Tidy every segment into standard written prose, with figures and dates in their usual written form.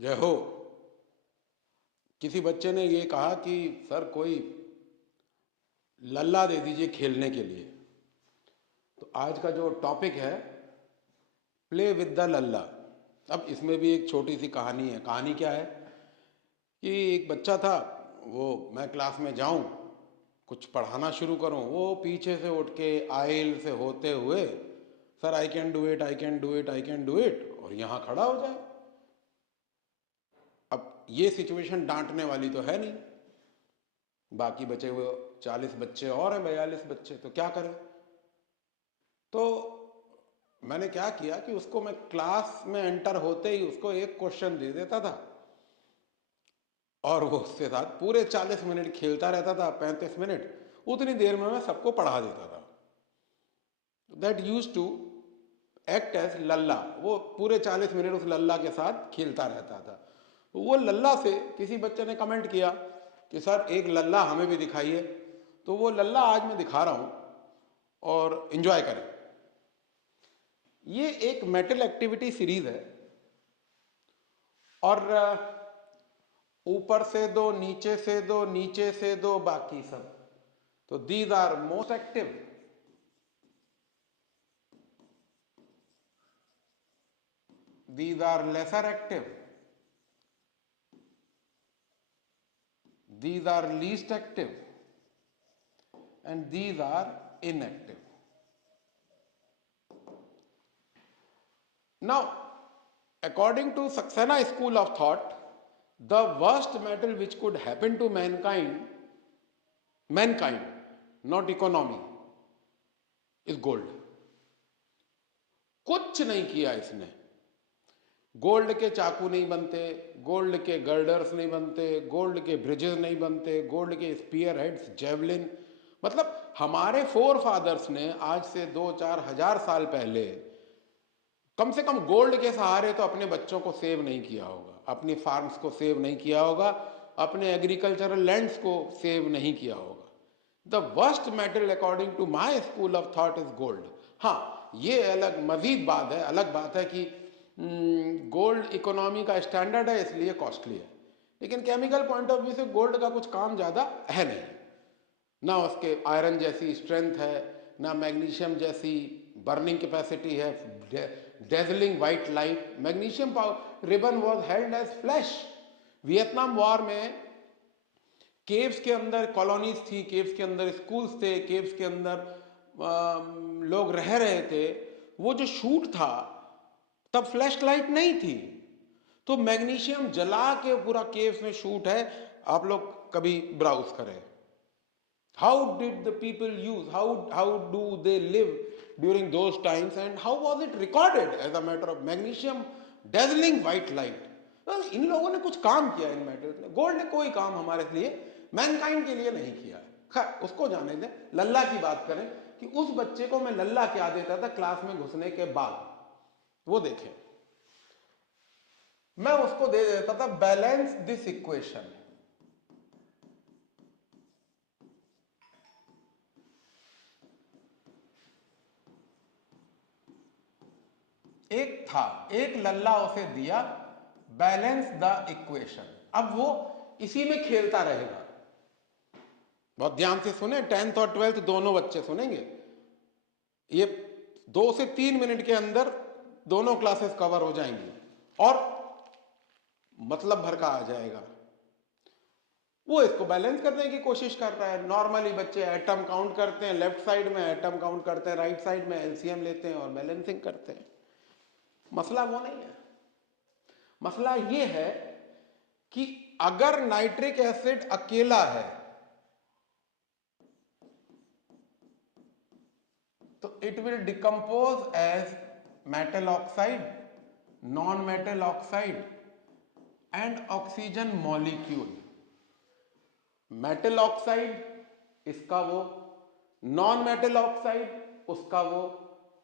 जय हो। किसी बच्चे ने ये कहा कि सर कोई लल्ला दे दीजिए खेलने के लिए। तो आज का जो टॉपिक है, प्ले विद द लल्ला। अब इसमें भी एक छोटी सी कहानी है। कहानी क्या है कि एक बच्चा था, वो मैं क्लास में जाऊं, कुछ पढ़ाना शुरू करूं, वो पीछे से उठ के आइल से होते हुए sir I can do it, I can do it, I can do it, और यहाँ खड़ा हो जाए। अब ये सिचुएशन डांटने वाली तो है नहीं, बाकी बचे हुए 40 बच्चे और हैं, 42 बच्चे, तो क्या करें। तो मैंने क्या किया कि उसको मैं क्लास में एंटर होते ही उसको एक क्वेश्चन दे देता था, और वो उसके साथ पूरे 40 मिनट खेलता रहता था। 35 मिनट, उतनी देर में मैं सबको पढ़ा देता था। That used to act as लल्ला। वो पूरे 40 मिनट उस लल्ला के साथ खेलता रहता था। तो वो लल्ला से किसी बच्चे ने कमेंट किया कि सर एक लल्ला हमें भी दिखाइए। तो वो लल्ला आज मैं दिखा रहा हूं, और एंजॉय करें। ये एक मेटल एक्टिविटी सीरीज है, और ऊपर से दो, नीचे से दो, नीचे से दो, बाकी सब। तो these are most active, these are lesser active, these are least active, and these are inactive. Now, according to Saxena school of thought, the worst metal which could happen to mankind, not economy, is gold. कुछ नहीं किया इसने। Gold के चाकू नहीं बनते, gold के girders नहीं बनते, गोल्ड के ब्रिजेस नहीं बनते, गोल्ड के स्पीयर हेड्स, जेवलिन। मतलब हमारे फोर फादर्स ने आज से 2-4 हजार साल पहले कम से कम गोल्ड के सहारे तो अपने बच्चों को सेव नहीं किया होगा, अपनी फार्म्स को सेव नहीं किया होगा, अपने एग्रीकल्चरल लैंड्स को सेव नहीं किया होगा। The worst metal according to my school of thought is gold. हाँ, ये अलग मजीद बात है, अलग बात है कि गोल्ड इकोनॉमी का स्टैंडर्ड है इसलिए कॉस्टली है, लेकिन केमिकल पॉइंट ऑफ व्यू से गोल्ड का कुछ काम ज़्यादा है नहीं। ना उसके आयरन जैसी स्ट्रेंथ है, ना मैग्नीशियम जैसी बर्निंग कैपेसिटी है, dazzling white light. Magnesium ribbon was held as flash. Vietnam war में केव्स के अंदर कॉलोनीज थी, केव्स के अंदर स्कूल्स थे, केव्स के अंदर लोग रह रहे थे। वो जो शूट था, तब फ्लैश लाइट नहीं थी, तो मैग्नीशियम जला के पूरा केव्स में शूट है। आप लोग कभी ब्राउज करें, how did the people use, how do they live during those times, and how was it recorded as a matter of magnesium dazzling white light. इन लोगों ने कुछ काम किया, इन मेटल्स ने। गोल्ड ने कोई काम हमारे लिए, मैनकाइंड के लिए नहीं किया। खैर उसको जाने दें, लल्ला की बात करें कि उस बच्चे को मैं लल्ला क्या देता था क्लास में घुसने के बाद, वो देखें। मैं उसको दे देता था बैलेंस दिस इक्वेशन। एक था, एक लल्ला उसे दिया, बैलेंस द इक्वेशन। अब वो इसी में खेलता रहेगा। बहुत ध्यान से सुने, 10th और 12th दोनों बच्चे सुनेंगे। ये 2 से 3 मिनट के अंदर दोनों क्लासेस कवर हो जाएंगी, और मतलब भर का आ जाएगा। वो इसको बैलेंस करने की कोशिश कर रहा है। नॉर्मली बच्चे एटम काउंट करते हैं, लेफ्ट साइड में एटम काउंट करते हैं, राइट साइड में एलसीएम लेते हैं और बैलेंसिंग करते हैं। मसला वो नहीं है। मसला ये है कि अगर नाइट्रिक एसिड अकेला है तो it will decompose as metal oxide, non metal oxide and oxygen molecule. Metal oxide इसका वो, नॉन मेटल ऑक्साइड उसका वो,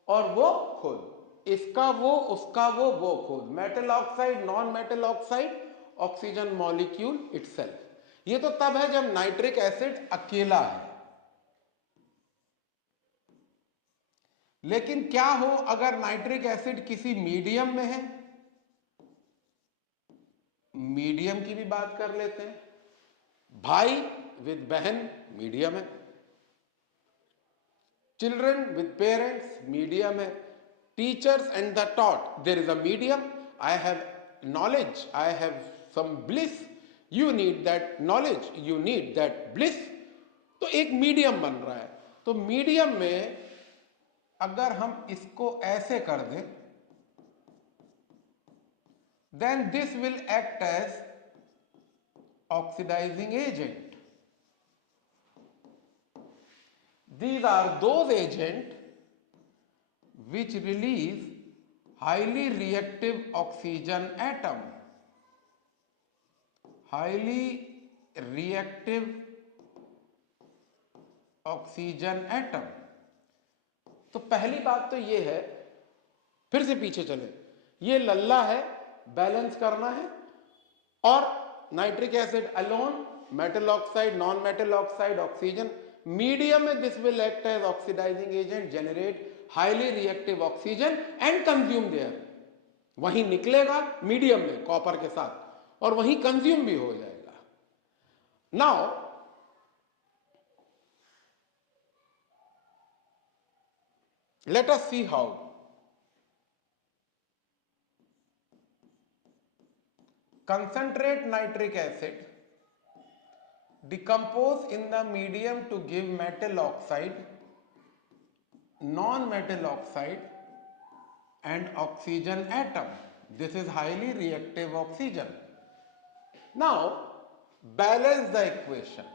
और वो खुद इसका वो, उसका वो खुद। Metal oxide, non metal oxide, oxygen molecule itself. ये तो तब है जब नाइट्रिक एसिड अकेला है। लेकिन क्या हो अगर नाइट्रिक एसिड किसी मीडियम में है? मीडियम की भी बात कर लेते हैं। भाई विद बहन मीडियम है, चिल्ड्रन विद पेरेंट्स मीडियम है, teachers and the taught there is a medium. I have knowledge, I have some bliss, you need that knowledge, you need that bliss. तो एक मीडियम बन रहा है। तो मीडियम में अगर हम इसको ऐसे कर दें, then this will act as oxidizing agent. These are those agents which release highly reactive oxygen atom. Highly reactive oxygen atom. तो पहली बात तो ये है, फिर से पीछे चले, ये लल्ला है, बैलेंस करना है, और nitric acid alone, metal oxide, non metal oxide, oxygen, medium में this will act as oxidising agent, generate highly reactive oxygen and consume their. वहीं निकलेगा मीडियम में कॉपर के साथ और वहीं कंज्यूम भी हो जाएगा। Now let us see how. Concentrate nitric acid decompose in the medium to give metal oxide, non-metal oxide and oxygen atom. This is highly reactive oxygen. Now balance the equation.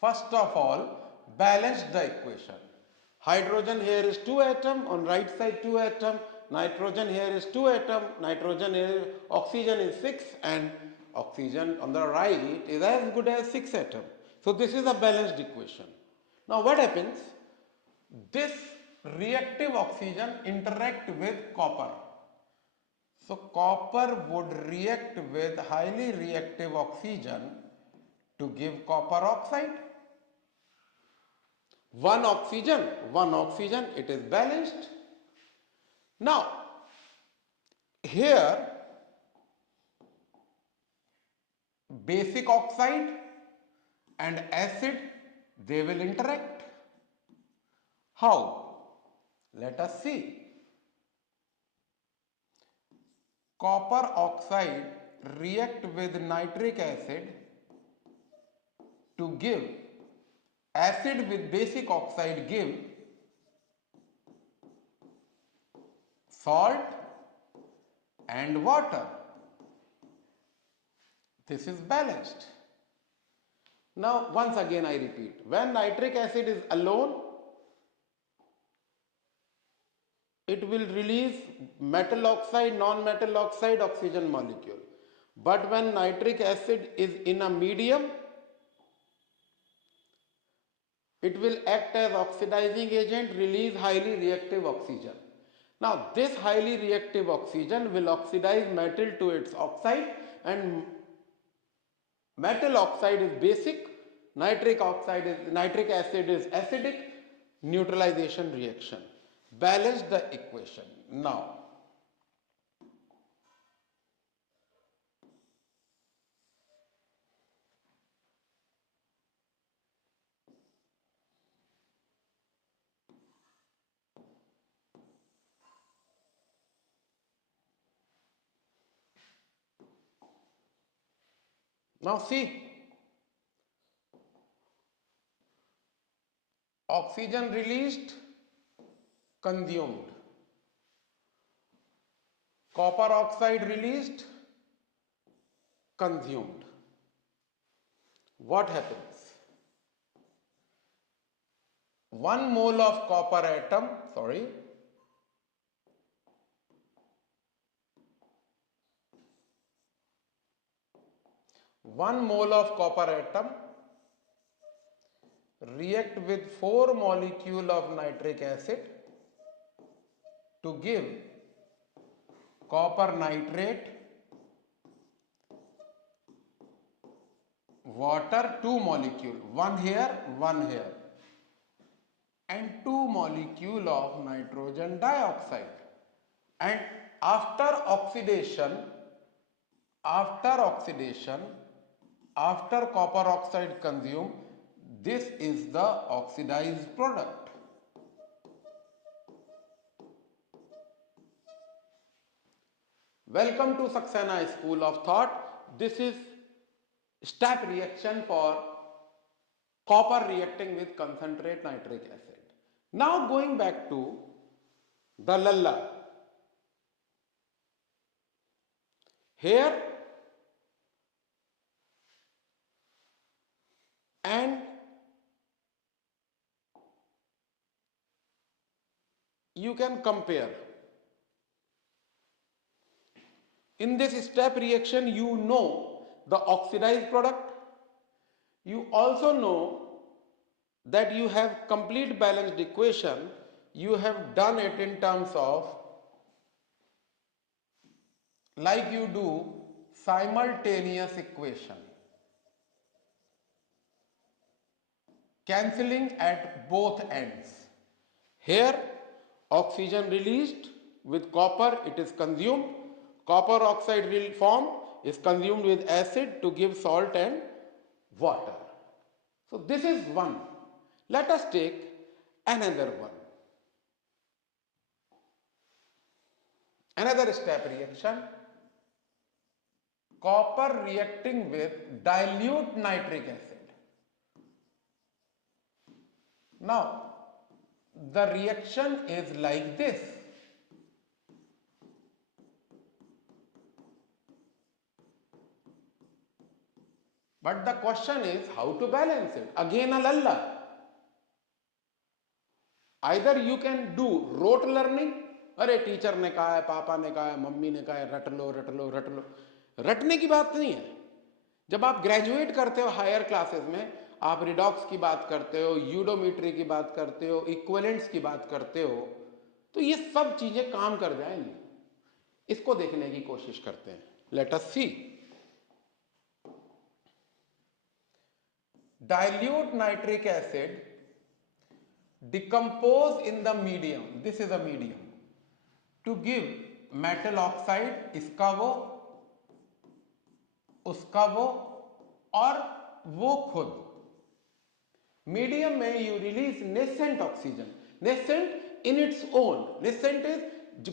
First of all, balance the equation. Hydrogen here is 2 atom, on right side 2 atom, nitrogen here is 2 atom, nitrogen here, oxygen is 6, and oxygen on the right is as good as 6 atom. So this is a balanced equation. Now what happens? This reactive oxygen interact with copper. So copper would react with highly reactive oxygen to give copper oxide. One oxygen, it is balanced. Now here basic oxide and acid, they will interact. How? Let us see. Copper oxide react with nitric acid to give, acid with basic oxide give salt and water. This is balanced. Now once again I repeat, when nitric acid is alone, it will release metal oxide, non-metal oxide, oxygen molecule. But when nitric acid is in a medium, it will act as oxidizing agent, release highly reactive oxygen. Now this highly reactive oxygen will oxidize metal to its oxide, and metal oxide is basic, nitric acid is acidic, neutralization reaction. Balance the equation. Now see, oxygen released, consumed, copper oxide released, consumed. What happens? 1 mole of copper atom, 1 mole of copper atom react with 4 molecule of nitric acid to give copper nitrate, water 2 molecule, 1 here, 1 here, and 2 molecule of nitrogen dioxide. And after oxidation, After oxidation, after copper oxide consumed, this is the oxidized product. Welcome to Saxena School of Thought. This is step reaction for copper reacting with concentrate nitric acid. Now going back to the lalla. Here and you can compare. In this step reaction, you know the oxidized product. You also know that you have complete balanced equation. You have done it in terms of like you do simultaneous equation, cancelling at both ends. Here oxygen released with copper, it is consumed. Copper oxide formed is consumed with acid to give salt and water. So this is one. Let us take another one. Another step reaction. Copper reacting with dilute nitric acid. Now, the reaction is like this. But the question is how to balance it. Again a lalla. Either you can do rote learning. अरे teacher ने कहा है, पापा ने कहा है, mummy ने कहा है, रट लो रट लो रट लो. रटने की बात नहीं है. जब आप ग्रेजुएट करते हो हायर क्लासेस में, आप रिडॉक्स की बात करते हो, यूडोमीट्री की बात करते हो, इक्विवेलेंट्स की बात करते हो, तो ये सब चीजें काम कर जाएंगी. इसको देखने की कोशिश करते हैं. Let us C. Dilute nitric acid decompose in the medium. This is a medium. To give metal oxide, इसका वो, उसका वो और वो खुद. मीडियम में you release nascent oxygen. Nascent in its own. Nascent is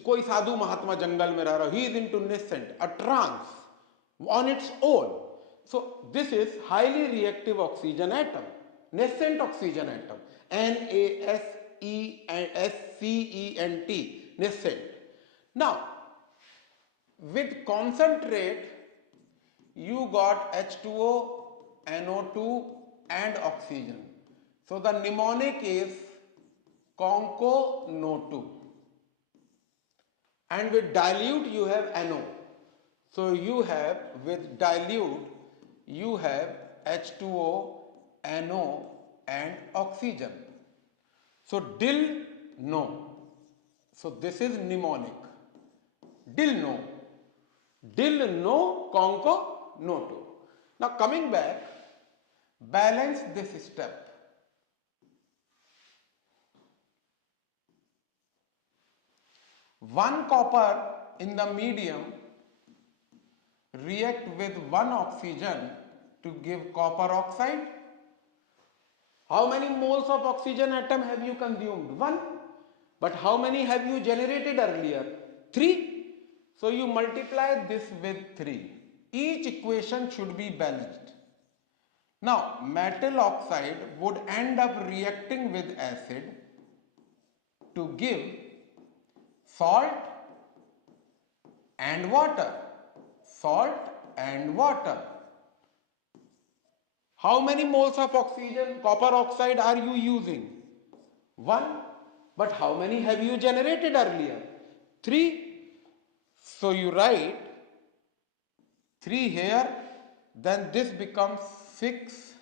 कोई साधु महात्मा जंगल में रह रहा, he is into nascent, a trance on its own. So this is highly reactive oxygen atom, nascent oxygen atom, NaSeCent, nascent. Now with concentrate you got H2O, NO2 and oxygen. So the mnemonic is ConCO-NO2. And with dilute you have NO. So you have with dilute you have H2O, NO and oxygen. So dil no. So this is mnemonic. Dil no. Dil no, conco no to. Now coming back, balance this step. One copper in the medium react with one oxygen to give copper oxide. How many moles of oxygen atom have you consumed? 1. But how many have you generated earlier? 3. So you multiply this with 3. Each equation should be balanced. Now metal oxide would end up reacting with acid to give salt and water. Salt and water. How many moles of oxygen, copper oxide are you using? 1. But how many have you generated earlier? 3. So you write 3 here, then this becomes 6.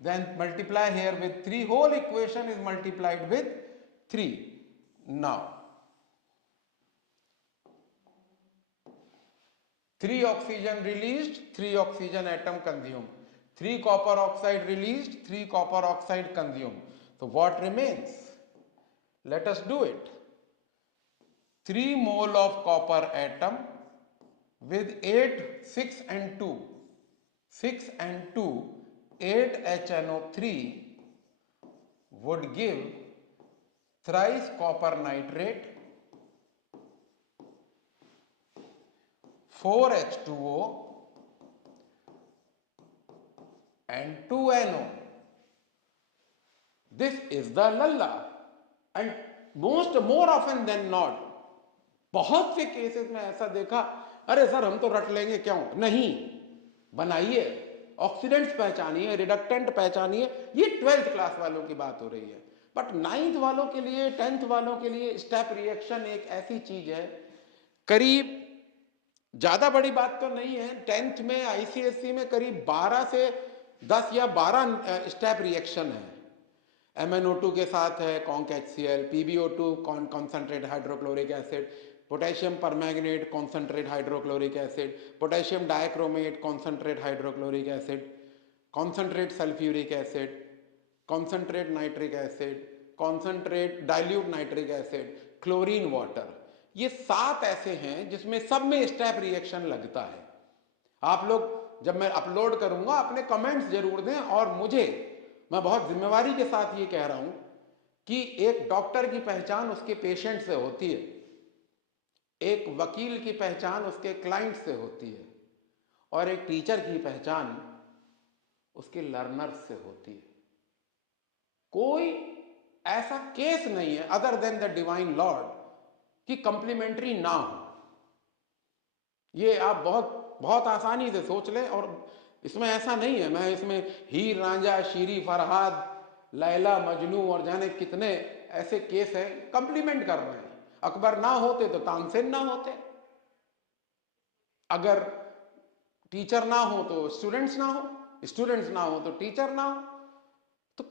Then multiply here with 3. Whole equation is multiplied with 3. Now 3 oxygen released, 3 oxygen atom consumed. 3 copper oxide released, 3 copper oxide consumed. So what remains? Let us do it. 3 mole of copper atom with 8 6 and 2 6 and 2 8 HNO3 would give thrice copper nitrate, 4 H2O and 2 NO. This is the lalla. And more often than not, बहुत से cases में ऐसा देखा, अरे sir हम तो रट लेंगे, क्यों नहीं, बनाइए, ऑक्सीडेंट्स पहचानिए, रिडक्टेंट पहचानिए। ये 12th क्लास वालों की बात हो रही है। बट 9th वालों के लिए, 10th वालों के लिए स्टेप रिएक्शन एक ऐसी चीज है, करीब ज्यादा बड़ी बात तो नहीं है, 10th में आईसीएससी में करीब 12 से 10 या 12 स्टेप रिएक्शन है। MnO2 के साथ है conc HCl, PbO2 concentrate hydrochloric acid, potassium permanganate concentrate hydrochloric acid, potassium dichromate concentrate hydrochloric acid, concentrate sulphuric acid, concentrate nitric acid, concentrate dilute nitric acid, chlorine water. ये 7 ऐसे हैं जिसमें सब में स्टेप रिएक्शन लगता है। आप लोग जब मैं अपलोड करूंगा अपने कमेंट्स जरूर दें, और मैं बहुत जिम्मेवारी के साथ ये कह रहा हूं कि एक डॉक्टर की पहचान उसके पेशेंट से होती है, एक वकील की पहचान उसके क्लाइंट से होती है, और एक टीचर की पहचान उसके लर्नर्स से होती है। कोई ऐसा केस नहीं है other than the divine Lord कि कंप्लीमेंट्री ना हो। ये आप बहुत आसानी से सोच लें, और इसमें ऐसा नहीं है, मैं इसमें हीर रांझा, शीरी फरहाद, लैला मजनू और जाने कितने ऐसे केस हैं कंप्लीमेंट कर रहे हैं। अकबर ना होते तो तानसेन ना होते, अगर टीचर ना हो तो स्टूडेंट्स ना हो, स्टूडेंट्स ना हो तो टीचर ना हो। तो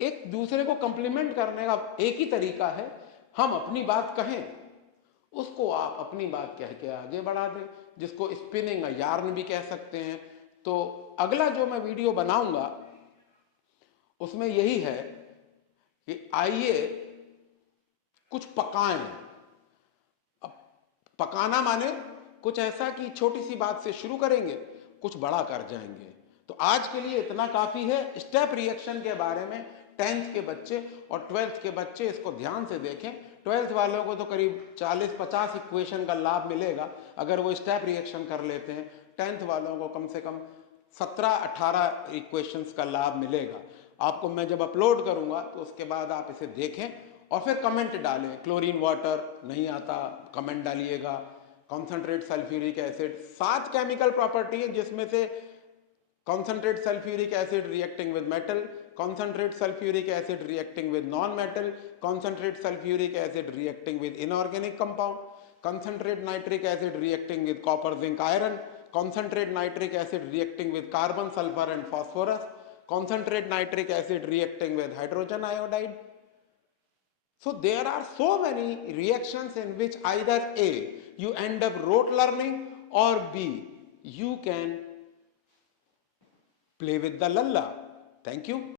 एक दूसरे को कंप्लीमेंट करने का एक ही तरीका है, हम अपनी बात कहें, उसको आप अपनी बात कह के आगे बढ़ा दें, जिसको स्पिनिंग यार्न भी कह सकते हैं। तो अगला जो मैं वीडियो बनाऊंगा उसमें यही है कि आइए कुछ पकाएं। अब पकाना माने कुछ ऐसा कि छोटी सी बात से शुरू करेंगे, कुछ बड़ा कर जाएंगे। तो आज के लिए इतना काफी है स्टेप रिएक्शन के बारे में। 10th के बच्चे और 12th के बच्चे इसको ध्यान से देखें। 12th वालों को तो करीब 40-50 इक्वेशन का लाभ मिलेगा अगर वो स्टेप रिएक्शन कर लेते हैं। 10th वालों को कम से कम 17-18 इक्वेशंस का लाभ मिलेगा। आपको मैं जब अपलोड करूंगा तो उसके बाद आप इसे देखें और फिर कमेंट डालें। क्लोरीन वाटर नहीं आता, कमेंट डालिएगा। Concentrate sulphuric acid, 7 chemical property है जिसमें से concentrate sulfuric acid reacting with metal, concentrate sulfuric acid reacting with non-metal, concentrate sulfuric acid reacting with inorganic compound, concentrate nitric acid reacting with copper, zinc, iron, concentrate nitric acid reacting with carbon, sulfur and phosphorus, concentrate nitric acid reacting with hydrogen iodide. So there are so many reactions in which either A, you end up rote learning, or B, you can play with the lalla. Thank you.